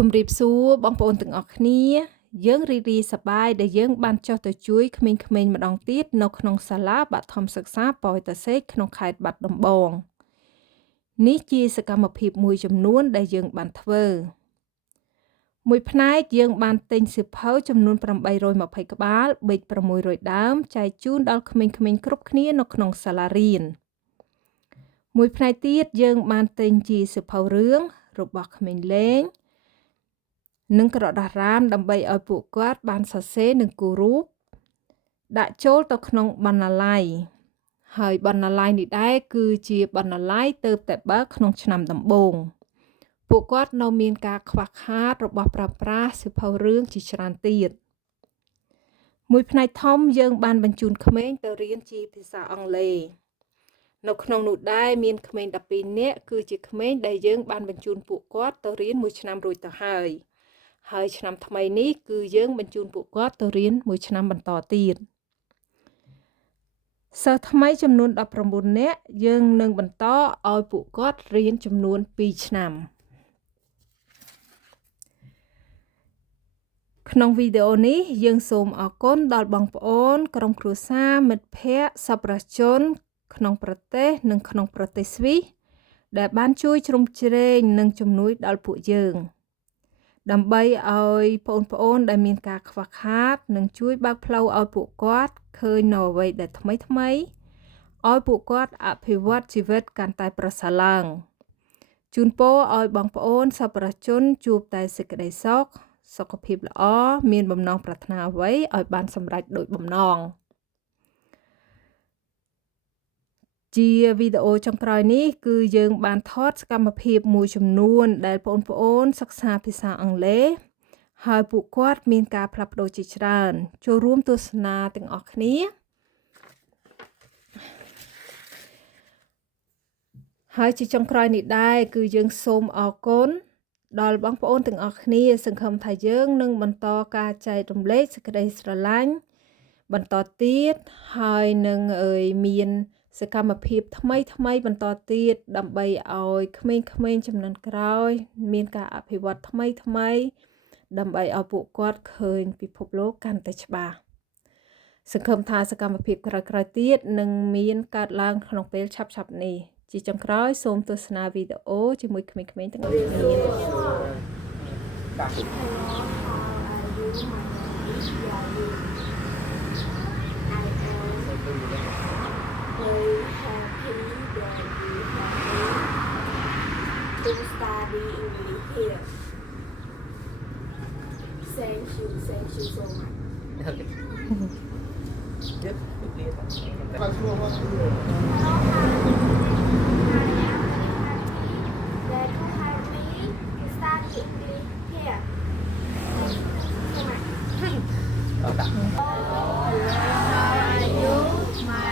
ជំរាបសួរបងប្អូនទាំងអស់គ្នាយើងរីករាយសប្បាយដែលយើងបានចុះទៅជួយក្មេងៗម្ដងទៀតនៅក្នុងសាលាបឋមសិក្សាពរតសេកក្នុងខេត្តបាត់ដំបងនេះជាសកម្មភាពមួយចំនួនដែលយើងបានធ្វើមួយផ្នែកយើងបានទិញសៀវភៅចំនួន820ក្បាលប៊ិច600ដើមចែកជូនដល់ក្មេងៗគ្រប់គ្នានៅក្នុងសាលារៀនមួយផ្នែកទៀតយើងបានទិញជាសៀវភៅរឿងរបស់ក្មេងលេងនិងក្រដាសរាមដើម្បីឲ្យពួកគាត់បានសរសេរនិងគូររូបដាក់ចូលទៅក្នុងបណ្ណាល័យហើយបណ្ណាល័យនេះដែរគឺជាបណ្ណាល័យទៅតែបើកក្នុងឆ្នាំដំបូងពួកគាត់នៅមានការខ្វះខាតរបស់ប្រើប្រាស់សៀវភៅរឿងជាច្រើនទៀតមួយផ្នែកធំយើងបានបញ្ជូនក្មេងទៅរៀនជាភាសាអង់គ្លេសនៅក្នុងនោះដែរមានក្មេង12នាក់គឺជាក្មេងដែលយើងបានបញ្ជូនពួកគាត់ទៅរៀនមួយឆ្នាំរួចទៅហើយឆ្នាំថ្មីនេះគឺយើងបញ្ជូនពួកគាត់ទៅរៀនមួយឆ្នាំបន្តទៀតសិស្សថ្មីចំនួន19នាក់យើងនឹងបន្តឲ្យពួកគាត់រៀនចំនួន2ឆ្នាំក្នុងវីដេអូនេះយើងសូមអរគុណដល់បងប្អូនក្រុមគ្រួសារមិត្តភ័ក្តិសប្បុរសជនក្នុងប្រទេសនិងក្នុងប្រទេសស្វីសដែលបានជួយជ្រោមជ្រែងនិងជំនួយដល់ពួកយើងដើម្បីឲ្យបងប្អូនដែលមានការខ្វះខាតនិងជួយបើកផ្លូវឲ្យពួកគាត់ឃើញនៅអ្វីដែលថ្មីឲ្យពួកគាត់អភិវឌ្ឍជីវិតកាន់តែប្រសើរឡើងជូនពរឲ្យបងប្អូនសប្បុរសជនជួបតែសេចក្តីសុខភាពល្អមានបំណងប្រាថ្នាអ្វីឲ្យបានសម្រេចដូចបំណងជាវីដេអូចុងក្រោយនេះគឺយើងបានថតសកម្មភាពមួយចំនួនដែលបងប្អូនសិក្សាភាសាអង់គ្លេសហើយពួកគាត់មានការផ្លាស់ប្ដូរជាច្រើនចូលរួមទស្សនាទាំងអស់គ្នាហើយជាចុងក្រោយនេះដែរគឺយើងសូមអរគុណដល់បងប្អូនទាំងអស់គ្នាសង្ឃឹមថាយើងនឹងបន្តការចែករំលែកសេចក្តីស្រឡាញ់បន្តទៀតហើយនឹងមានសកម្មភាពថ្មីបន្តទៀតដើម្បីឲ្យក្មេងៗជំនាន់ក្រោយមានការអភិវឌ្ឍថ្មីដើម្បីឲ្យពួកគាត់ឃើញពិភពលោកកាន់តែច្បាស់សង្ឃឹមថាសកម្មភាពក្រោយៗទៀតនឹងមានកើតឡើងក្នុងពេលឆាប់នេះជាចុងក្រោយសូមទស្សនាវីដេអូជាមួយក្មេងៗទាំងអស់គ្នាVery happy that you have to study English here. Thank you so much. Okay. Yep. That you have me study English here. Thank you so much. Okay. How are you, my